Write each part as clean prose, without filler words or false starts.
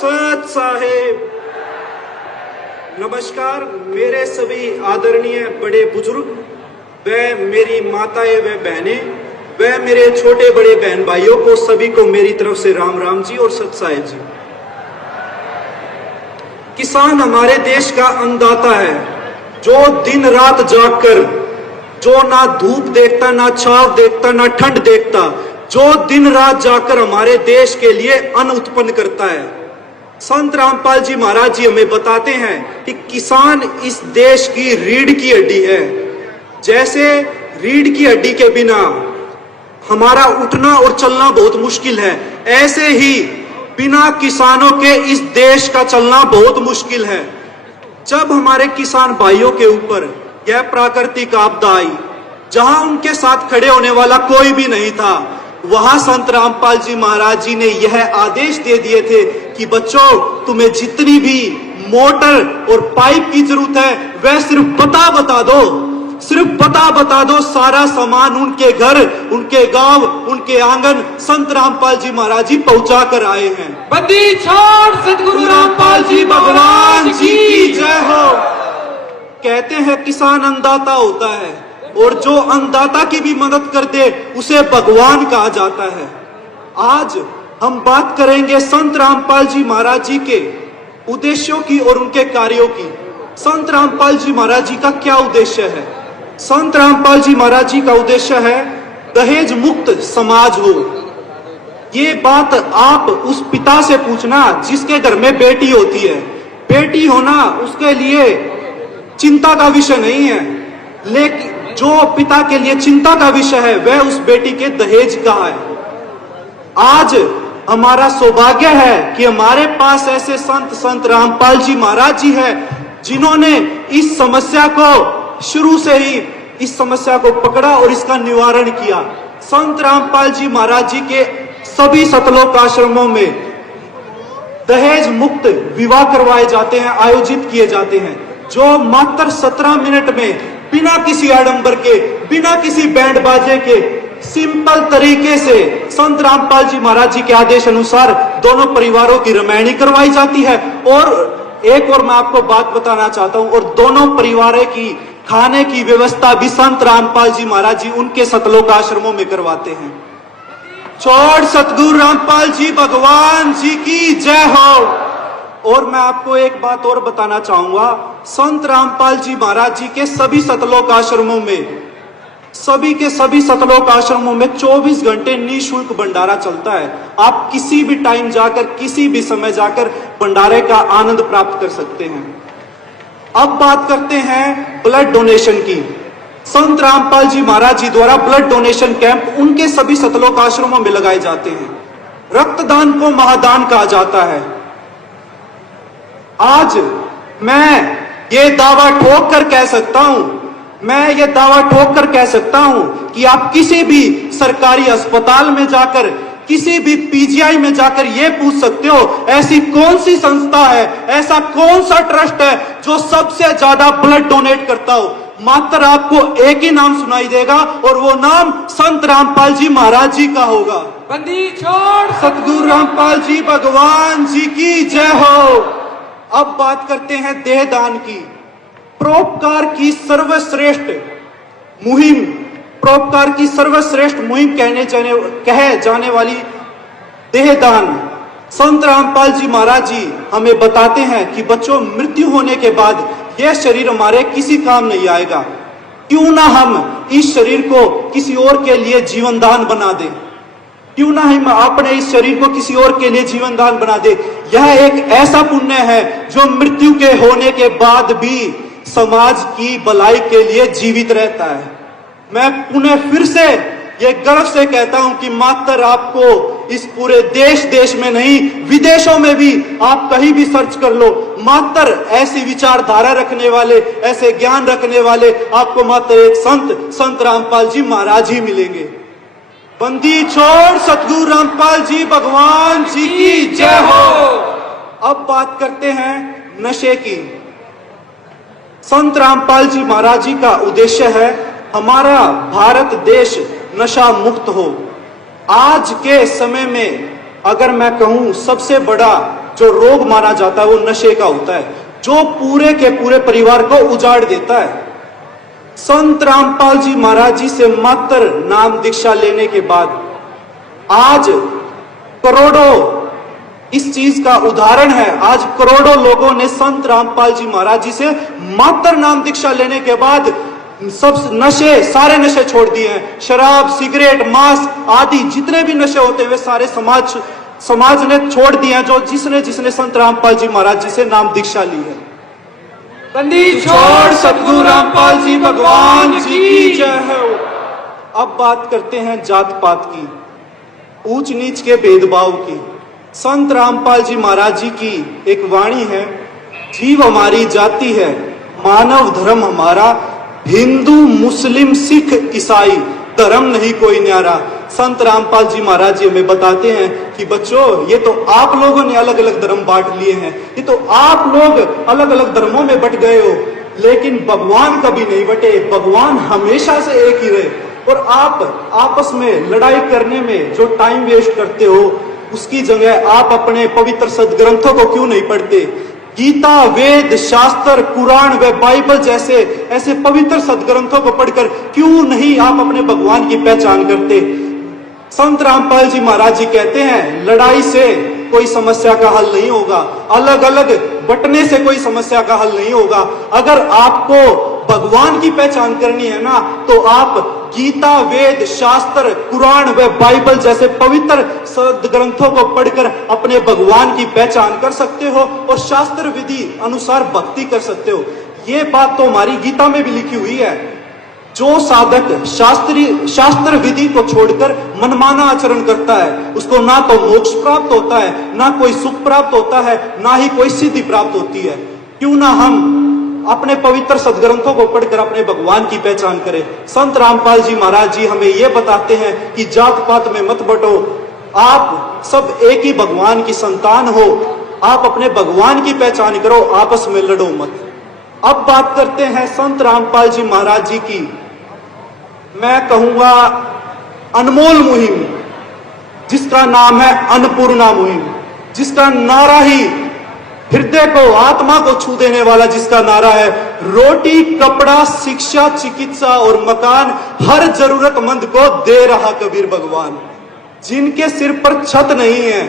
सत साहेब। नमस्कार मेरे सभी आदरणीय बड़े बुजुर्ग, व मेरी माताएं व बहनें, व मेरे छोटे बड़े बहन भाइयों को, सभी को मेरी तरफ से राम राम जी और सत साहेब जी। किसान हमारे देश का अन्नदाता है, जो दिन रात जागकर, जो ना धूप देखता, ना छाव देखता, ना ठंड देखता, जो दिन रात जाकर हमारे देश के लिए अन्न उत्पन्न करता है। संत रामपाल जी महाराज जी हमें बताते हैं कि किसान इस देश की रीढ़ की हड्डी है। जैसे रीढ़ की हड्डी के बिना हमारा उठना और चलना बहुत मुश्किल है, ऐसे ही बिना किसानों के इस देश का चलना बहुत मुश्किल है। जब हमारे किसान भाइयों के ऊपर यह प्राकृतिक आपदा आई, जहां उनके साथ खड़े होने वाला कोई भी नहीं था, वहां संत रामपाल जी महाराज जी ने यह आदेश दे दिए थे कि बच्चों, तुम्हें जितनी भी मोटर और पाइप की जरूरत है वह सिर्फ बता दो, सिर्फ बता दो। सारा सामान उनके घर, उनके गांव, उनके आंगन संत रामपाल जी महाराज जी पहुंचा कर आए हैं। बंदी छोड़ सतगुरु रामपाल जी भगवान जी की जय हो। कहते हैं किसान अन्नदाता होता है, और जो अन्नदाता की भी मदद कर दे उसे भगवान कहा जाता है। आज हम बात करेंगे संत रामपाल जी महाराज जी के उद्देश्यों की और उनके कार्यों की। संत रामपाल जी महाराज जी का क्या उद्देश्य है? संत रामपाल जी महाराज जी का उद्देश्य है दहेज मुक्त समाज हो। ये बात आप उस पिता से पूछना जिसके घर में बेटी होती है। बेटी होना उसके लिए चिंता का विषय नहीं है, लेकिन जो पिता के लिए चिंता का विषय है वह उस बेटी के दहेज का है। आज हमारा सौभाग्य है कि हमारे पास ऐसे संत रामपाल जी महाराज जी हैं, जिन्होंने इस समस्या को शुरू से ही इस समस्या को पकड़ा और इसका निवारण किया। संत रामपाल जी महाराज जी के सभी सतलोक आश्रमों में दहेज मुक्त विवाह करवाए जाते हैं, आयोजित किए जाते हैं, जो मात्र 17 मिनट में बिना किसी आडंबर के, बिना किसी बैंड बाजे के, सिंपल तरीके से संत रामपाल जी महाराज जी के आदेश अनुसार दोनों परिवारों की रमैनी करवाई जाती है। और एक और मैं आपको बात बताना चाहता हूं, और दोनों परिवारों की खाने की व्यवस्था भी संत रामपाल जी महाराज जी उनके सतलोक आश्रमों में करवाते हैं। छोड़ सतगुरु रामपाल जी भगवान जी की जय हो। और मैं आपको एक बात और बताना चाहूंगा, संत रामपाल जी महाराज जी के सभी सतलोक आश्रमों में, सभी के सभी सतलोक आश्रमों में 24 घंटे निःशुल्क भंडारा चलता है। आप किसी भी टाइम जाकर, किसी भी समय जाकर भंडारे का आनंद प्राप्त कर सकते हैं। अब बात करते हैं ब्लड डोनेशन की। संत रामपाल जी महाराज जी द्वारा ब्लड डोनेशन कैंप उनके सभी सतलोक आश्रमों में लगाए जाते हैं। रक्तदान को महादान कहा जाता है। आज मैं ये दावा ठोक कर कह सकता हूं, कि आप किसी भी सरकारी अस्पताल में जाकर, किसी भी पीजीआई में जाकर ये पूछ सकते हो, ऐसी कौन सी संस्था है, ऐसा कौन सा ट्रस्ट है जो सबसे ज्यादा ब्लड डोनेट करता हो। मात्र आपको एक ही नाम सुनाई देगा, और वो नाम संत रामपाल जी महाराज जी का होगा। बंदी छोड़ सतगुरु रामपाल जी भगवान जी की जय हो। अब बात करते हैं देहदान की। परोपकार की सर्वश्रेष्ठ मुहिम कहे जाने वाली देहदान, संत रामपाल जी महाराज जी हमें बताते हैं कि बच्चों, मृत्यु होने के बाद यह शरीर हमारे किसी काम नहीं आएगा। क्यों ना हम इस शरीर को किसी और के लिए जीवन दान बना दें, क्यों ना हम अपने इस शरीर को किसी और के लिए जीवन दान बना दे। यह एक ऐसा पुण्य है जो मृत्यु के होने के बाद भी समाज की भलाई के लिए जीवित रहता है। मैं पुनः फिर से ये गर्व से कहता हूं कि मात्र आपको इस पूरे देश में नहीं, विदेशों में भी आप कहीं भी सर्च कर लो, मात्र ऐसी विचारधारा रखने वाले, ऐसे ज्ञान रखने वाले आपको मात्र एक संत रामपाल जी महाराज ही मिलेंगे। बंदी छोड़ सतगुरु रामपाल जी भगवान जी की जय हो। अब बात करते हैं नशे की। संत रामपाल जी महाराज जी का उद्देश्य है हमारा भारत देश नशा मुक्त हो। आज के समय में अगर मैं कहूं सबसे बड़ा जो रोग माना जाता है वो नशे का होता है, जो पूरे के पूरे परिवार को उजाड़ देता है। संत रामपाल जी महाराज जी से मात्र नाम दीक्षा लेने के बाद आज करोड़ों इस चीज का उदाहरण है। आज करोड़ों लोगों ने संत रामपाल जी महाराज जी से मात्र नाम दीक्षा लेने के बाद सब नशे, सारे नशे छोड़ दिए हैं। शराब, सिगरेट, मांस आदि जितने भी नशे होते हैं वे सारे समाज ने छोड़ दिए हैं, जो जिसने संत रामपाल जी महाराज जी से नाम दीक्षा ली है। बंदी छोड़ सतगुरु रामपाल जी भगवान जी की जय हो। अब बात करते हैं जात पात की, ऊंच नीच के भेदभाव की। संत रामपाल जी महाराज जी की एक वाणी है, जीव हमारी जाति है, मानव धर्म हमारा, हिंदू मुस्लिम सिख ईसाई धर्म नहीं कोई न्यारा। संत रामपाल जी महाराज जी हमें बताते हैं कि बच्चों, ये तो आप लोगों ने अलग अलग धर्म बांट लिए हैं, ये तो आप लोग अलग अलग धर्मों में बट गए हो, लेकिन भगवान कभी नहीं बटे। भगवान हमेशा से एक ही रहे। और आप आपस में लड़ाई करने में जो टाइम वेस्ट करते हो, उसकी जगह आप अपने पवित्र सदग्रंथों को क्यों नहीं पढ़ते? गीता, वेद, शास्त्र, कुरान व बाइबल जैसे ऐसे पवित्र सदग्रंथों को पढ़कर क्यों नहीं आप अपने भगवान की पहचान करते? संत रामपाल जी महाराज जी कहते हैं, लड़ाई से कोई समस्या का हल नहीं होगा, अलग अलग बंटने से कोई समस्या का हल नहीं होगा। अगर आपको भगवान की पहचान करनी है ना, तो आप गीता, वेद, शास्त्र, कुरान व बाइबल जैसे पवित्र ग्रंथों को पढ़कर अपने भगवान की पहचान कर सकते हो और शास्त्र विधि अनुसार भक्ति कर सकते हो। ये बात तो हमारी गीता में भी लिखी हुई है। जो साधक शास्त्र विधि को छोड़कर मनमाना आचरण करता है, उसको ना तो मोक्ष प्राप्त होता है, ना कोई सुख प्राप्त होता है, ना ही कोई सिद्धि प्राप्त होती है। क्यों ना हम अपने पवित्र सदग्रंथों को पढ़कर अपने भगवान की पहचान करें। संत रामपाल जी महाराज जी हमें यह बताते हैं कि जात पात में मत बटो, आप सब एक ही भगवान की संतान हो, आप अपने भगवान की पहचान करो, आपस में लड़ो मत। अब बात करते हैं संत रामपाल जी महाराज जी की, मैं कहूंगा अनमोल मुहिम, जिसका नाम है अन्नपूर्णा मुहिम, जिसका नारा ही हृदय को, आत्मा को छू देने वाला जिसका नारा है, रोटी, कपड़ा, शिक्षा, चिकित्सा और मकान हर जरूरतमंद को दे रहा कबीर भगवान। जिनके सिर पर छत नहीं है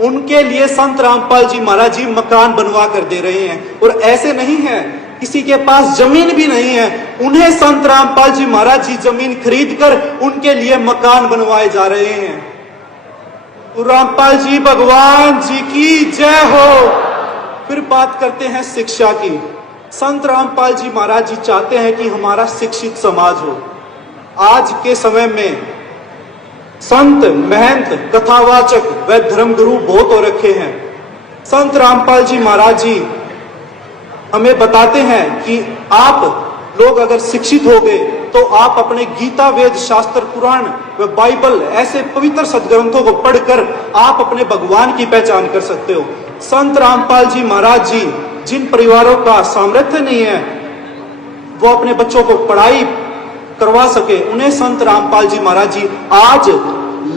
उनके लिए संत रामपाल जी महाराज जी मकान बनवा कर दे रहे हैं। और ऐसे नहीं है किसी के पास जमीन भी नहीं है, उन्हें संत रामपाल जी महाराज जी जमीन खरीद कर उनके लिए मकान बनवाए जा रहे हैं। तो रामपाल जी भगवान जी की जय हो। फिर बात करते हैं शिक्षा की। संत रामपाल जी महाराज जी चाहते हैं कि हमारा शिक्षित समाज हो। आज के समय में संत, महंत, कथावाचक व धर्मगुरु बहुत हो रखे हैं। संत रामपाल जी महाराज जी हमें बताते हैं कि आप लोग अगर शिक्षित हो गए तो आप अपने गीता, वेद, शास्त्र, कुरान व बाइबल ऐसे पवित्र सदग्रंथों को पढ़कर आप अपने भगवान की पहचान कर सकते हो। संत रामपाल जी महाराज जी जिन परिवारों का सामर्थ्य नहीं है वो अपने बच्चों को पढ़ाई करवा सके, उन्हें संत रामपाल जी महाराज जी आज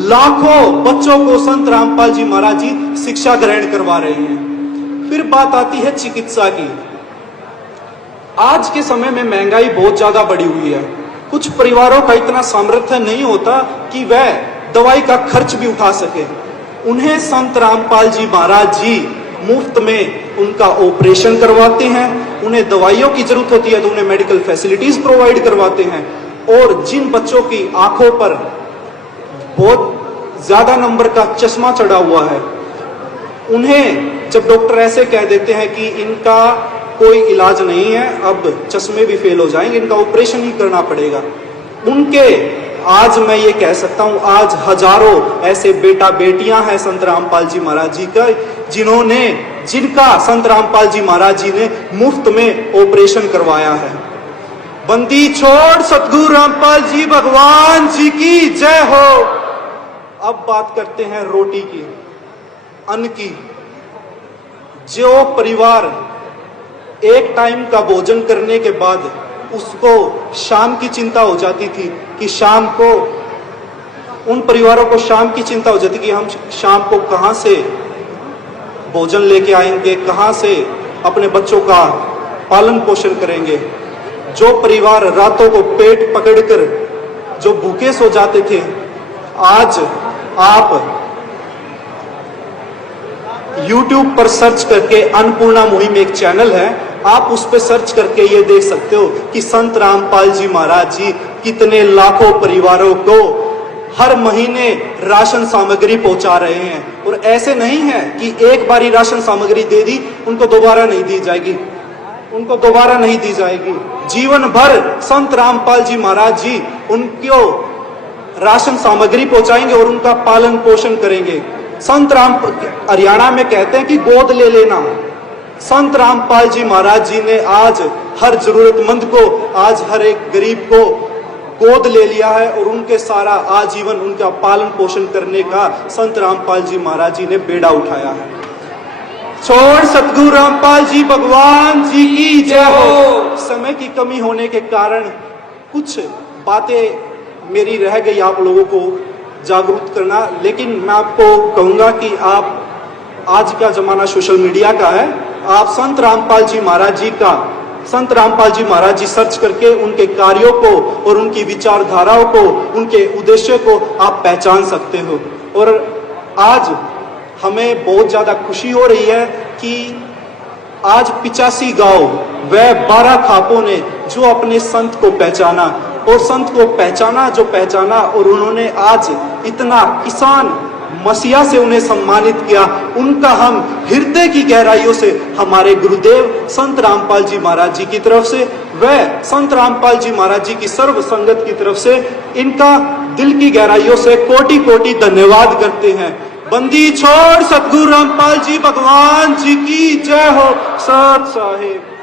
लाखों बच्चों को संत रामपाल जी महाराज जी शिक्षा ग्रहण करवा रहे हैं। फिर बात आती है चिकित्सा की। आज के समय में महंगाई बहुत ज्यादा बढ़ी हुई है। कुछ परिवारों का इतना सामर्थ्य नहीं होता कि वह दवाई का खर्च भी उठा सके। उन्हें संत रामपाल जी महाराज जी मुफ्त में उनका ऑपरेशन करवाते हैं। उन्हें दवाइयों की जरूरत होती है तो उन्हें मेडिकल फैसिलिटीज प्रोवाइड करवाते हैं। और जिन बच्चों की आंखों पर बहुत ज्यादा नंबर का चश्मा चढ़ा हुआ है, उन्हें जब डॉक्टर ऐसे कह देते हैं कि इनका कोई इलाज नहीं है, अब चश्मे भी फेल हो जाएंगे, इनका ऑपरेशन ही करना पड़ेगा, उनके आज मैं ये कह सकता हूं आज हजारों ऐसे बेटा बेटियां हैं संत रामपाल जी महाराज जी का, जिनका संत रामपाल जी महाराज जी ने मुफ्त में ऑपरेशन करवाया है। बंदी छोड़ सतगुरु रामपाल जी भगवान जी की जय हो। अब बात करते हैं रोटी की, अन्न की। जो परिवार एक टाइम का भोजन करने के बाद उसको शाम की चिंता हो जाती थी कि शाम को, उन परिवारों को शाम की चिंता हो जाती कि हम शाम को कहां से भोजन लेके आएंगे, कहाँ से अपने बच्चों का पालन पोषण करेंगे। जो परिवार रातों को पेट पकड़कर जो भूखे सो जाते थे, आज आप YouTube पर सर्च करके, अन्नपूर्णा मुहिम एक चैनल है, आप उस पर सर्च करके ये देख सकते हो कि संत रामपाल जी महाराज जी कितने लाखों परिवारों को हर महीने राशन सामग्री पहुंचा रहे हैं। और ऐसे नहीं है कि एक बारी राशन सामग्री दे दी, उनको दोबारा नहीं दी जाएगी, उनको दोबारा नहीं दी जाएगी। जीवन भर संत रामपाल जी महाराज जी उनको राशन सामग्री पहुंचाएंगे और उनका पालन पोषण करेंगे। संत राम हरियाणा में कहते हैं कि गोद ले लेना। संत रामपाल जी महाराज जी ने आज हर जरूरतमंद को, आज हर एक गरीब को गोद ले लिया है और उनके सारा आजीवन उनका पालन पोषण करने का संत रामपाल जी महाराज जी ने बेड़ा उठाया है। छोड़ सतगुरु रामपाल जी भगवान जी की जय हो। समय की कमी होने के कारण कुछ बातें मेरी रह गई आप लोगों को जागरूक करना, लेकिन मैं आपको कहूंगा कि आप, आज का जमाना सोशल मीडिया का है, आप संत रामपाल जी महाराज जी सर्च करके उनके कार्यों को और उनकी विचारधाराओं को, उनके उद्देश्य को आप पहचान सकते हो। और आज हमें बहुत ज्यादा खुशी हो रही है कि आज 85 गांव व 12 खापों ने जो अपने संत को पहचाना, और संत को पहचाना और उन्होंने आज इतना किसान मसीहा से उन्हें सम्मानित किया, उनका हम हृदय की गहराइयों से हमारे गुरुदेव संत रामपाल जी महाराज जी की तरफ से व संत रामपाल जी महाराज जी की सर्व संगत की तरफ से इनका दिल की गहराइयों से कोटि कोटि धन्यवाद करते हैं। बंदी छोड़ सतगुरु रामपाल जी भगवान जी की जय हो। सत साहिब।